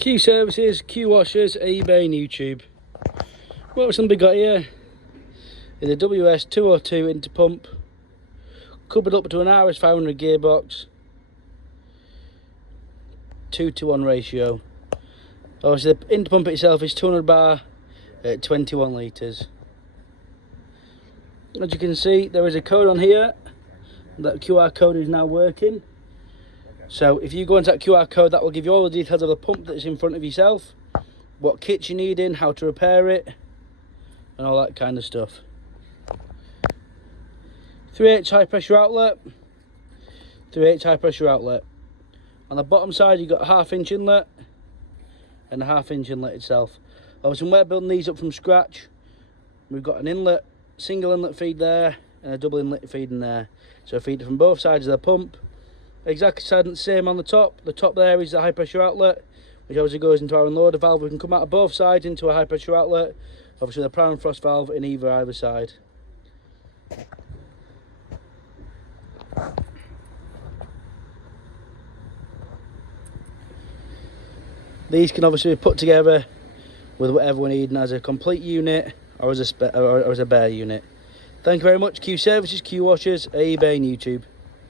Q services, Q washers, eBay and YouTube. What something got here is a Ws202 Interpump, coupled up to an Rs500 Gearbox, 2-to-1 ratio. Obviously the Interpump itself is 200Bar at 21Ltrs. As you can see, there is a code on here. That QR code is now working. So if you go into that QR code, that will give you all the details of the pump that's in front of yourself, what kits you need in, how to repair it, and all that kind of stuff. 3/8 high pressure outlet, 3/8 high pressure outlet. On the bottom side, you've got a 1/2 inch inlet and a 1/2 inch inlet itself. Obviously, we're building these up from scratch. We've got an inlet, single inlet feed there, and a double inlet feed in there. So feed it from both sides of the pump. Exactly the same on the top. The top there is the high pressure outlet, which obviously goes into our unloader valve. We can come out of both sides into a high pressure outlet. Obviously the prime frost valve in either side. These can obviously be put together with whatever we need as a complete unit or as a bare unit. Thank you very much. Q services, Q washers, eBay and YouTube.